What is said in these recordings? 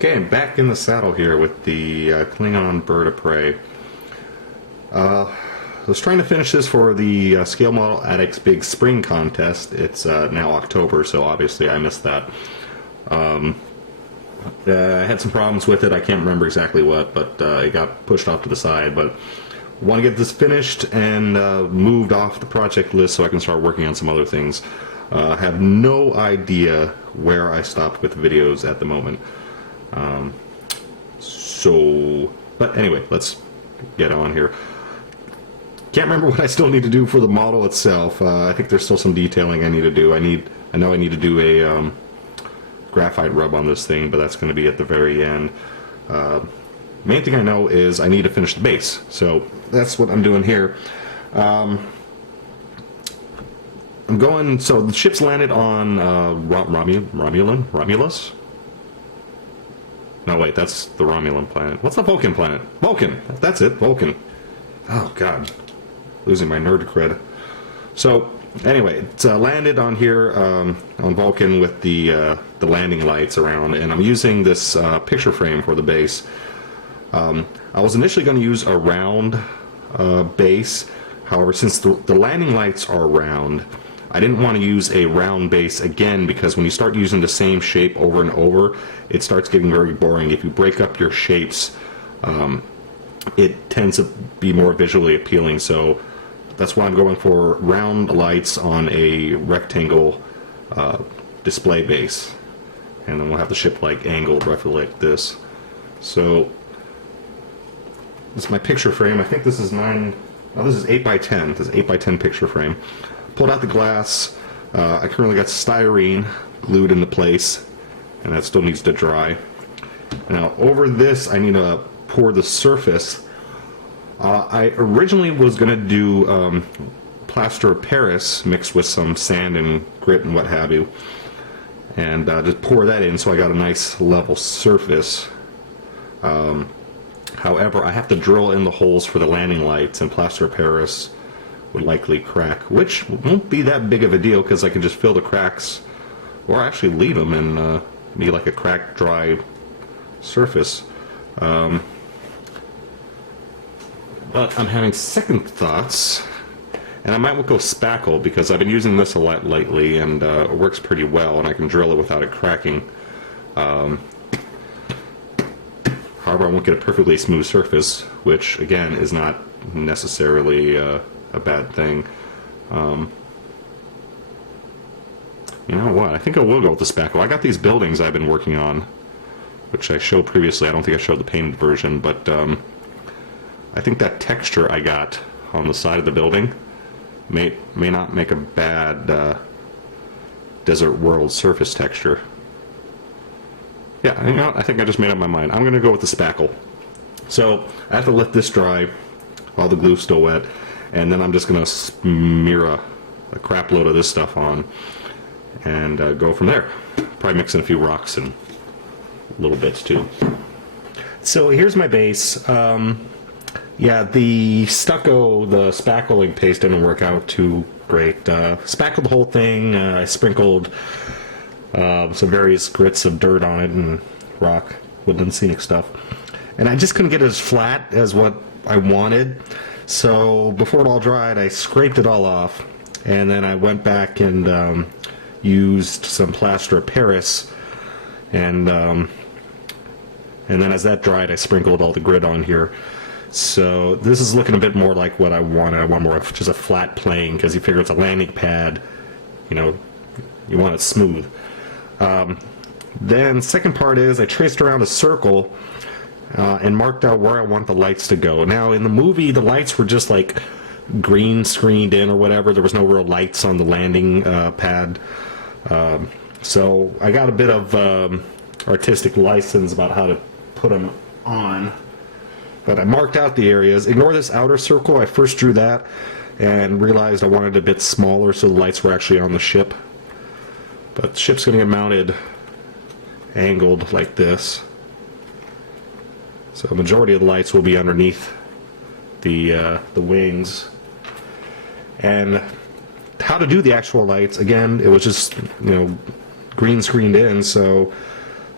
Okay, I'm back in the saddle here with the Klingon Bird of Prey. I was trying to finish this for the Scale Model Addicts Big Spring Contest. It's now October, so obviously I missed that. I had some problems with it. I can't remember exactly what, but it got pushed off to the side. But I want to get this finished and moved off the project list so I can start working on some other things. I have no idea where I stopped with videos at the moment. But anyway, let's get on here. Can't remember what I still need to do for the model itself. I think there's still some detailing I need to do. I know I need to do a graphite rub on this thing, but that's going to be at the very end. Main thing I know is I need to finish the base, so that's what I'm doing here. I'm going. So the ship's landed on Romulus. No, wait, that's the Romulan planet. What's the Vulcan planet? Vulcan! That's it, Vulcan. Oh, God. Losing my nerd cred. So, anyway, it's landed on here on Vulcan with the landing lights around, and I'm using this picture frame for the base. I was initially going to use a round base. However, since the landing lights are round, I didn't want to use a round base again, because when you start using the same shape over and over, it starts getting very boring. If you break up your shapes, it tends to be more visually appealing. So that's why I'm going for round lights on a rectangle display base. And then we'll have the ship like angled roughly like this. So this is my picture frame. I think this is this is 8x10. This is 8x10 picture frame. Pulled out the glass. I currently got styrene glued into place, and that still needs to dry. Now over this I need to pour the surface. I originally was going to do plaster of Paris mixed with some sand and grit and what have you, and just pour that in so I got a nice level surface. However, I have to drill in the holes for the landing lights, and plaster of Paris would likely crack, which won't be that big of a deal because I can just fill the cracks, or actually leave them and be like a cracked, dry surface. But I'm having second thoughts, and I might go spackle because I've been using this a lot lately, and it works pretty well, and I can drill it without it cracking. However, I won't get a perfectly smooth surface, which again is not necessarily a bad thing. You know what? I think I will go with the spackle. I got these buildings I've been working on, which I showed previously. I don't think I showed the painted version, but I think that texture I got on the side of the building may not make a bad desert world surface texture. Yeah, you know, I think I just made up my mind. I'm going to go with the spackle. So I have to let this dry while the glue's still wet, and then I'm just going to smear a crap load of this stuff on and go from there. Probably mix in a few rocks and little bits too. So here's my base. Yeah, the stucco, the spackling paste didn't work out too great. Spackled the whole thing. I sprinkled some various grits of dirt on it and rock, woodland scenic stuff. And I just couldn't get it as flat as what I wanted. So before it all dried, I scraped it all off, and then I went back and used some plaster of Paris, and then as that dried, I sprinkled all the grit on here. So this is looking a bit more like what I wanted. I want more of just a flat plane, because you figure it's a landing pad, you know, you want it smooth. Then second part is I traced around a circle and marked out where I want the lights to go. Now in the movie, the lights were just like green screened in or whatever. There was no real lights on the landing pad. So I got a bit of artistic license about how to put them on. But I marked out the areas. Ignore this outer circle. I first drew that and realized I wanted it a bit smaller so the lights were actually on the ship. But the ship's going to get mounted angled like this. So the majority of the lights will be underneath the wings. And how to do the actual lights, again, it was just, you know, green screened in, so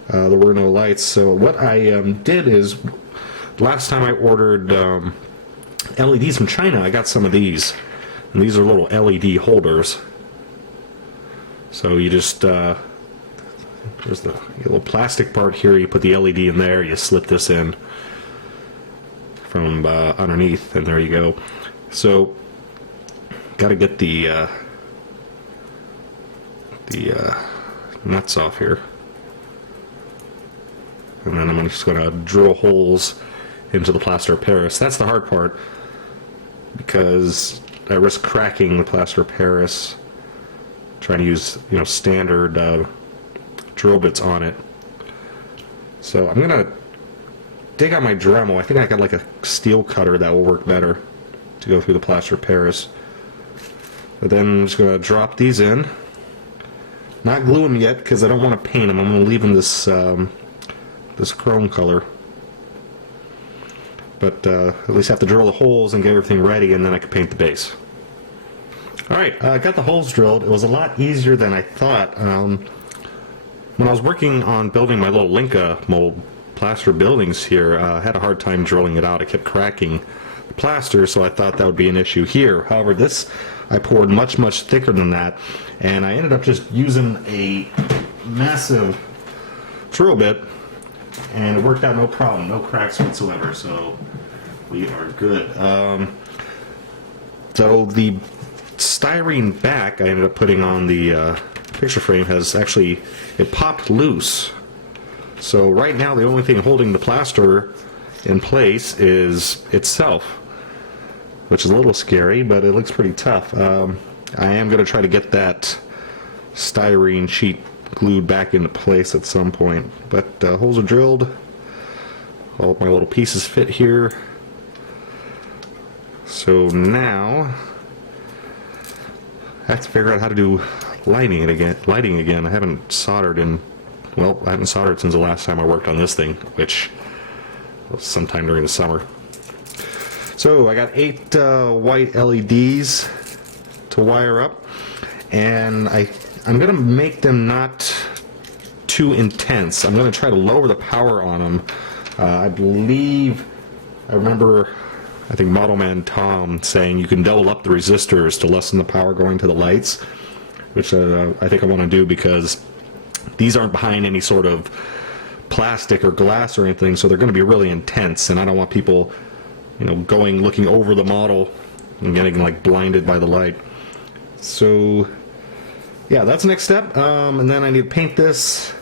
There were no lights. So what I did is, last time I ordered LEDs from China, I got some of these. And these are little LED holders. So you just, there's the little plastic part here, you put the LED in there, you slip this in from underneath, and there you go. So, got to get the nuts off here. And then I'm just going to drill holes into the plaster of Paris. That's the hard part, because I risk cracking the plaster of Paris trying to use, standard drill bits on it. So I'm going to dig out my Dremel. I think I got like a steel cutter that will work better to go through the plaster of Paris. But then I'm just going to drop these in. Not glue them yet because I don't want to paint them. I'm going to leave them this this chrome color. But at least I have to drill the holes and get everything ready, and then I can paint the base. Alright, I got the holes drilled. It was a lot easier than I thought. When I was working on building my little Linka mold plaster buildings here, I had a hard time drilling it out. I kept cracking the plaster, so I thought that would be an issue here. However, this I poured much, much thicker than that, and I ended up just using a massive drill bit, and it worked out no problem, no cracks whatsoever, so we are good. So the styrene back I ended up putting on the picture frame has actually, it popped loose. So right now the only thing holding the plaster in place is itself, which is a little scary, but it looks pretty tough. I am going to try to get that styrene sheet glued back into place at some point. But holes are drilled. All of my little pieces fit here. So now I have to figure out how to do lighting again. I haven't soldered in, well, I haven't soldered since the last time I worked on this thing, which was sometime during the summer. So I got 8 white LEDs to wire up, and I'm going to make them not too intense. I'm going to try to lower the power on them. I remember, I think Model Man Tom saying you can double up the resistors to lessen the power going to the lights, which I think I want to do because these aren't behind any sort of plastic or glass or anything, so they're going to be really intense, and I don't want people, looking over the model and getting like blinded by the light. So yeah, that's the next step, and then I need to paint this,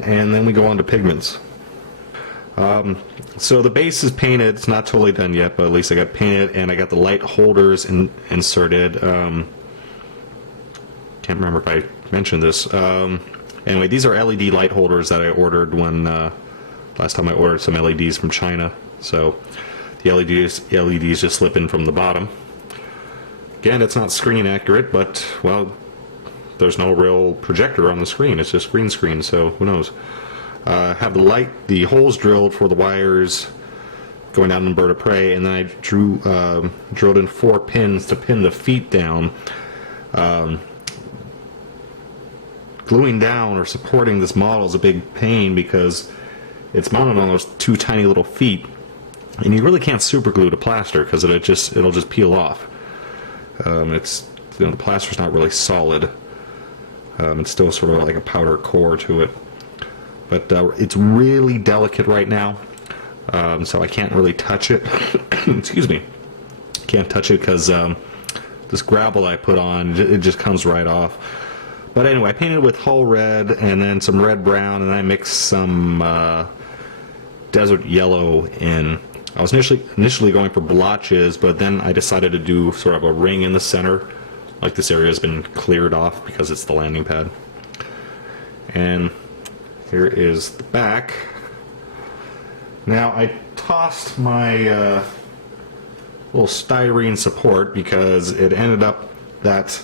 and then we go on to pigments. So the base is painted. It's not totally done yet, but at least I got painted, and I got the light holders inserted. Can't remember if I mentioned this. Anyway, these are LED light holders that I ordered when last time I ordered some LEDs from China. So the LEDs just slip in from the bottom. Again, it's not screen accurate, but well, there's no real projector on the screen. It's just green screen, so who knows. Have the holes drilled for the wires going down in Bird of Prey, and then I drilled in 4 pins to pin the feet down. Gluing down or supporting this model is a big pain because it's mounted on those 2 tiny little feet, and you really can't super glue to plaster because it'll just peel off. The plaster's not really solid. It's still sort of like a powder core to it, but it's really delicate right now, so I can't really touch it. Excuse me, can't touch it because this gravel I put on, it just comes right off. But anyway, I painted with Hull Red and then some red brown, and I mixed some desert yellow in. I was initially going for blotches, but then I decided to do sort of a ring in the center. Like this area has been cleared off because it's the landing pad. And here is the back. Now I tossed my little styrene support because it ended up that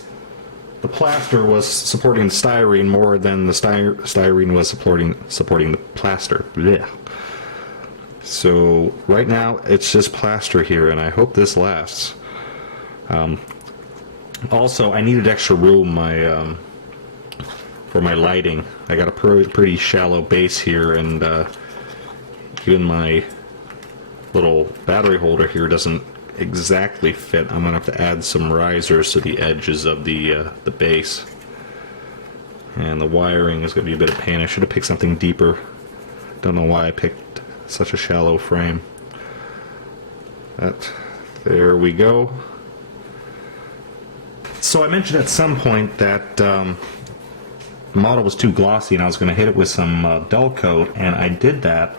the plaster was supporting the styrene more than the styrene was supporting the plaster. Blech. So right now it's just plaster here, and I hope this lasts. Also, I needed extra room. for my lighting. I got a pretty shallow base here, and even my little battery holder here doesn't exactly fit. I'm gonna have to add some risers to the edges of the base, and the wiring is gonna be a bit of pain. I should have picked something deeper. Don't know why I picked such a shallow frame. But there we go. So I mentioned at some point that the model was too glossy and I was going to hit it with some dull coat, and I did that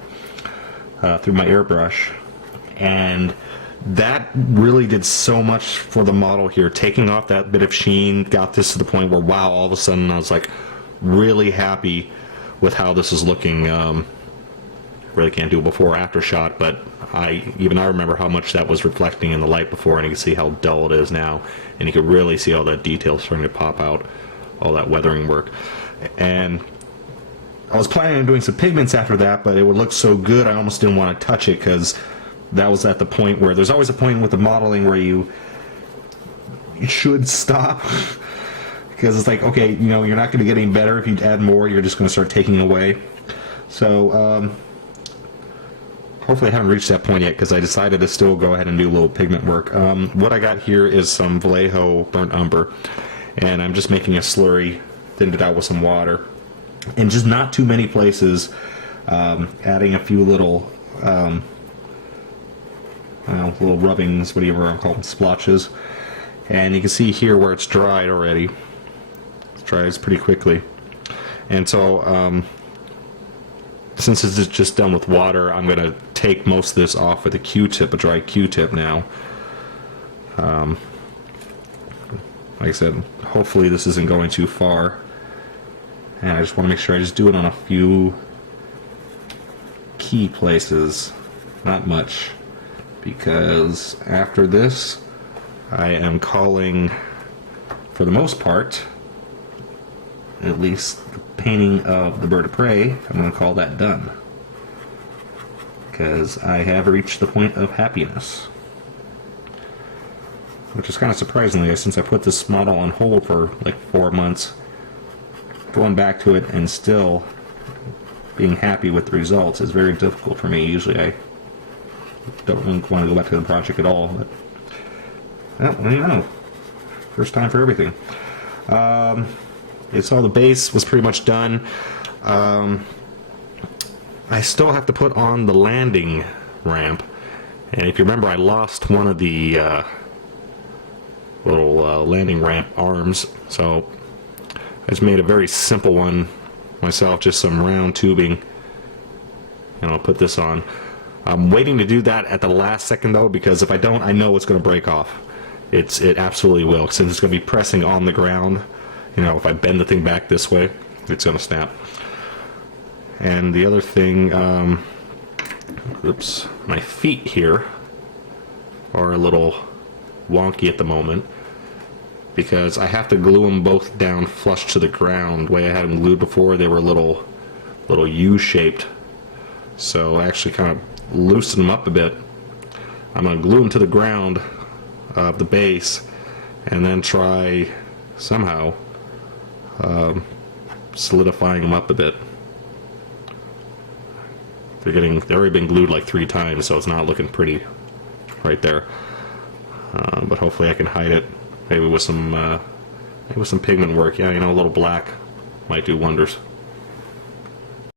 through my airbrush, and that really did so much for the model here. Taking off that bit of sheen got this to the point where, wow, all of a sudden I was like really happy with how this is looking. Really can't do a before or after shot, but I remember how much that was reflecting in the light before, and you can see how dull it is now, and you can really see all that detail starting to pop out, all that weathering work. And I was planning on doing some pigments after that, but it would look so good I almost didn't want to touch it, because that was at the point where there's always a point with the modeling where you should stop, because it's like, okay, you know, you're not going to get any better if you add more, you're just going to start taking away. So hopefully I haven't reached that point yet, because I decided to still go ahead and do a little pigment work. What I got here is some Vallejo burnt umber, and I'm just making a slurry, thinned it out with some water, and just not too many places, adding a few little little rubbings, whatever I'm calling splotches. And you can see here where it's dried already. It dries pretty quickly. And so since this is just done with water, I'm going to take most of this off with a Q-tip, a dry Q-tip now. Like I said, hopefully this isn't going too far. And I just want to make sure I just do it on a few key places, not much, because after this I am calling, for the most part, at least the painting of the bird of prey, I'm going to call that done, because I have reached the point of happiness, which is kind of surprising, since I put this model on hold for like 4 months, going back to it and still being happy with the results is very difficult for me. Usually I don't want to go back to the project at all, but well, you know, first time for everything. So the base was pretty much done. I still have to put on the landing ramp, and if you remember, I lost one of the little landing ramp arms, so I just made a very simple one myself, just some round tubing, and I'll put this on. I'm waiting to do that at the last second though, because if I don't, I know it's going to break off. It absolutely will, since it's going to be pressing on the ground. You know, if I bend the thing back this way, it's going to snap. And the other thing, oops, my feet here are a little wonky at the moment, because I have to glue them both down flush to the ground. The way I had them glued before, they were a little U-shaped. So I actually kind of loosen them up a bit. I'm going to glue them to the ground of the base, and then try somehow solidifying them up a bit. They've already been glued like 3 times, so it's not looking pretty right there. But hopefully I can hide it, maybe with some pigment work. Yeah, you know, a little black might do wonders.